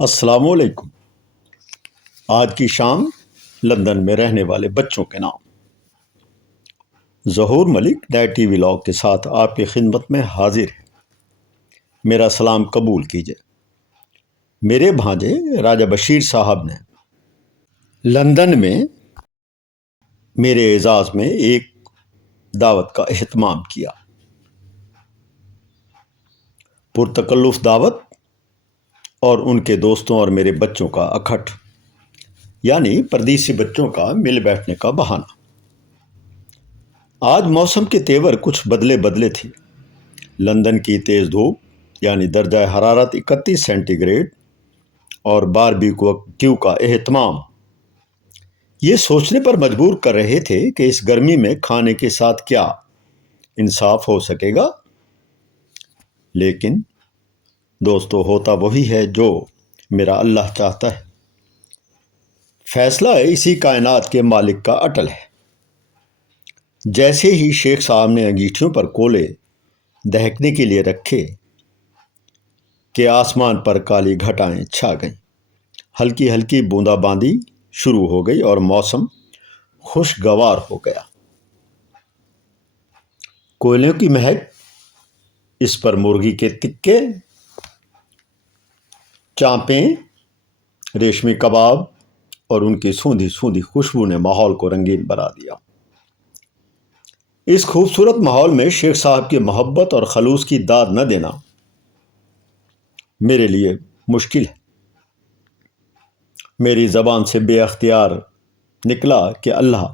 السلام علیکم۔ آج کی شام لندن میں رہنے والے بچوں کے نام۔ ظہور ملک نئے ٹی وی لاگ کے ساتھ آپ کی خدمت میں حاضر ہے۔ میرا سلام قبول کیجئے۔ میرے بھانجے راجہ بشیر صاحب نے لندن میں میرے اعزاز میں ایک دعوت کا اہتمام کیا۔ پرتکلف دعوت اور ان کے دوستوں اور میرے بچوں کا اکٹھ، یعنی پردیسی بچوں کا مل بیٹھنے کا بہانہ۔ آج موسم کے تیور کچھ بدلے بدلے تھے۔ لندن کی تیز دھوپ یعنی درجہ حرارت 31 سینٹی گریڈ اور باربیکیو کا اہتمام یہ سوچنے پر مجبور کر رہے تھے کہ اس گرمی میں کھانے کے ساتھ کیا انصاف ہو سکے گا۔ لیکن دوستو، ہوتا وہی ہے جو میرا اللہ چاہتا ہے۔ فیصلہ اسی کائنات کے مالک کا اٹل ہے۔ جیسے ہی شیخ صاحب نے انگیٹھیوں پر کولے دہکنے کے لیے رکھے کہ آسمان پر کالی گھٹائیں چھا گئیں، ہلکی ہلکی بوندا باندی شروع ہو گئی اور موسم خوشگوار ہو گیا۔ کوئلوں کی مہک، اس پر مرغی کے تکے، چانپیں، ریشمی کباب اور ان کی سوندھی سوندھی خوشبو نے ماحول کو رنگین بنا دیا۔ اس خوبصورت ماحول میں شیخ صاحب کی محبت اور خلوص کی داد نہ دینا میرے لیے مشکل ہے۔ میری زبان سے بے اختیار نکلا کہ اللہ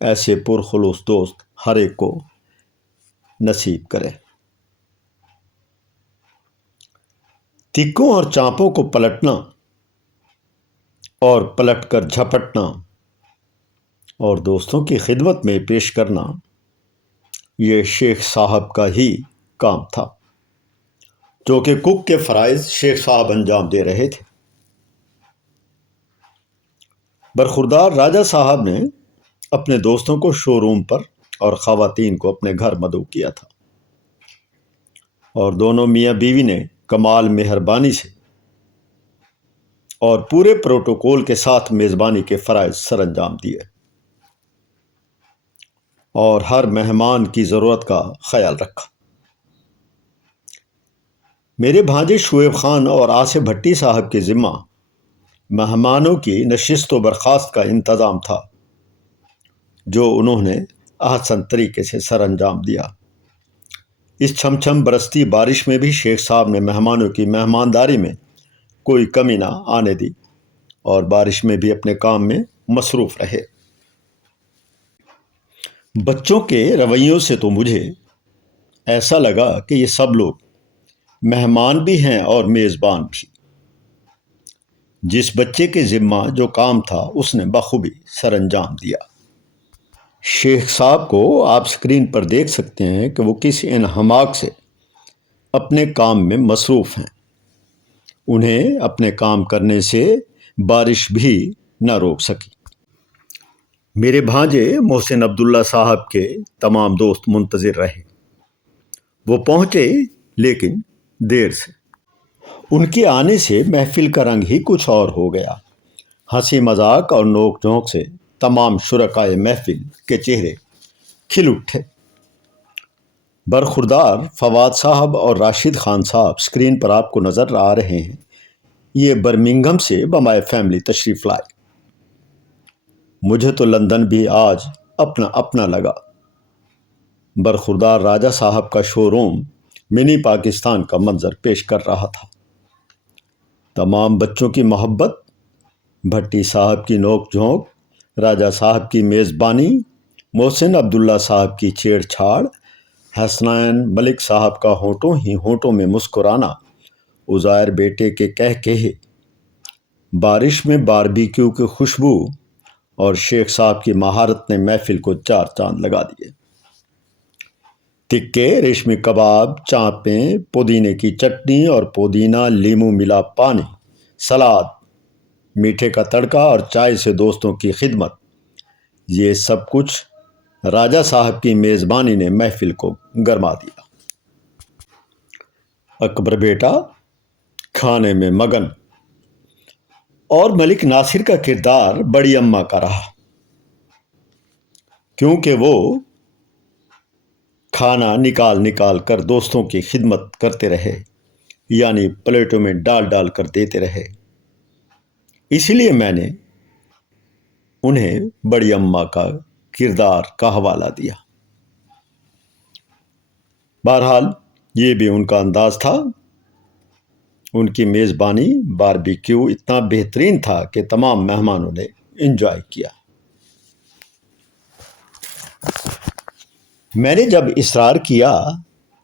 ایسے پرخلوص دوست ہر ایک کو نصیب کرے۔ تکوں اور چانپوں کو پلٹنا اور پلٹ کر جھپٹنا اور دوستوں کی خدمت میں پیش کرنا یہ شیخ صاحب کا ہی کام تھا، جو کہ کک کے فرائض شیخ صاحب انجام دے رہے تھے۔ برخوردار راجہ صاحب نے اپنے دوستوں کو شو روم پر اور خواتین کو اپنے گھر مدعو کیا تھا، اور دونوں میاں بیوی نے کمال مہربانی سے اور پورے پروٹوکول کے ساتھ میزبانی کے فرائض سر انجام دیے اور ہر مہمان کی ضرورت کا خیال رکھا۔ میرے بھانجے شعیب خان اور آصف بھٹی صاحب کے ذمہ مہمانوں کی نشست و برخاست کا انتظام تھا، جو انہوں نے احسن طریقے سے سر انجام دیا۔ اس چھم چھم برستی بارش میں بھی شیخ صاحب نے مہمانوں کی مہمانداری میں کوئی کمی نہ آنے دی اور بارش میں بھی اپنے کام میں مصروف رہے۔ بچوں کے رویوں سے تو مجھے ایسا لگا کہ یہ سب لوگ مہمان بھی ہیں اور میزبان بھی۔ جس بچے کے ذمہ جو کام تھا اس نے بخوبی سر انجام دیا۔ شیخ صاحب کو آپ اسکرین پر دیکھ سکتے ہیں کہ وہ کس انہماک سے اپنے کام میں مصروف ہیں۔ انہیں اپنے کام کرنے سے بارش بھی نہ روک سکی۔ میرے بھانجے محسن عبداللہ صاحب کے تمام دوست منتظر رہے۔ وہ پہنچے لیکن دیر سے۔ ان کے آنے سے محفل کا رنگ ہی کچھ اور ہو گیا۔ ہنسی مذاق اور نوک جھونک سے تمام شرکائے محفل کے چہرے کھل اٹھے۔ برخوردار فواد صاحب اور راشد خان صاحب اسکرین پر آپ کو نظر آ رہے ہیں۔ یہ برمنگھم سے بمائے فیملی تشریف لائے۔ مجھے تو لندن بھی آج اپنا اپنا لگا۔ برخوردار راجہ صاحب کا شو روم منی پاکستان کا منظر پیش کر رہا تھا۔ تمام بچوں کی محبت، بھٹی صاحب کی نوک جھونک، راجہ صاحب کی میزبانی، محسن عبداللہ صاحب کی چھیڑ چھاڑ، حسنین ملک صاحب کا ہونٹوں ہی ہونٹوں میں مسکرانا، عزیر بیٹے کے کہے، بارش میں باربیکیو کی خوشبو اور شیخ صاحب کی مہارت نے محفل کو چار چاند لگا دیے۔ تکے، ریشمی کباب، چانپیں، پودینے کی چٹنی اور پودینہ لیموں ملا پانی، سلاد، میٹھے کا تڑکا اور چائے سے دوستوں کی خدمت، یہ سب کچھ راجہ صاحب کی میزبانی نے محفل کو گرما دیا۔ اکبر بیٹا کھانے میں مگن اور ملک ناصر کا کردار بڑی اماں کا رہا، کیونکہ وہ کھانا نکال نکال کر دوستوں کی خدمت کرتے رہے، یعنی پلیٹوں میں ڈال ڈال کر دیتے رہے۔ اسی لیے میں نے انہیں بڑی اماں کا کردار کا حوالہ دیا۔ بہرحال یہ بھی ان کا انداز تھا۔ ان کی میزبانی باربیکیو اتنا بہترین تھا کہ تمام مہمانوں نے انجوائے کیا۔ میں نے جب اصرار کیا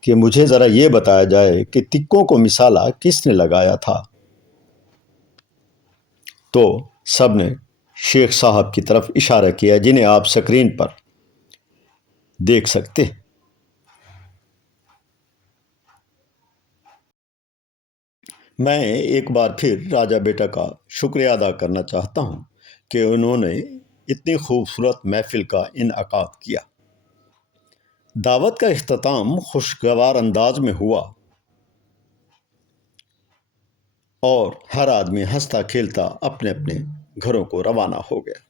کہ مجھے ذرا یہ بتایا جائے کہ ٹکوں کو مسالہ کس نے لگایا تھا، تو سب نے شیخ صاحب کی طرف اشارہ کیا، جنہیں آپ سکرین پر دیکھ سکتے ہیں۔ میں ایک بار پھر راجہ بیٹا کا شکریہ ادا کرنا چاہتا ہوں کہ انہوں نے اتنی خوبصورت محفل کا انعقاد کیا۔ دعوت کا اختتام خوشگوار انداز میں ہوا اور ہر آدمی ہنستا کھیلتا اپنے اپنے گھروں کو روانہ ہو گیا۔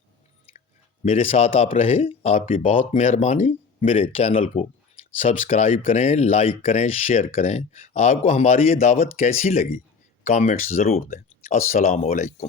میرے ساتھ آپ رہے، آپ کی بہت مہربانی۔ میرے چینل کو سبسکرائب کریں، لائک کریں، شیئر کریں۔ آپ کو ہماری یہ دعوت کیسی لگی؟ کامنٹس ضرور دیں۔ السلام علیکم۔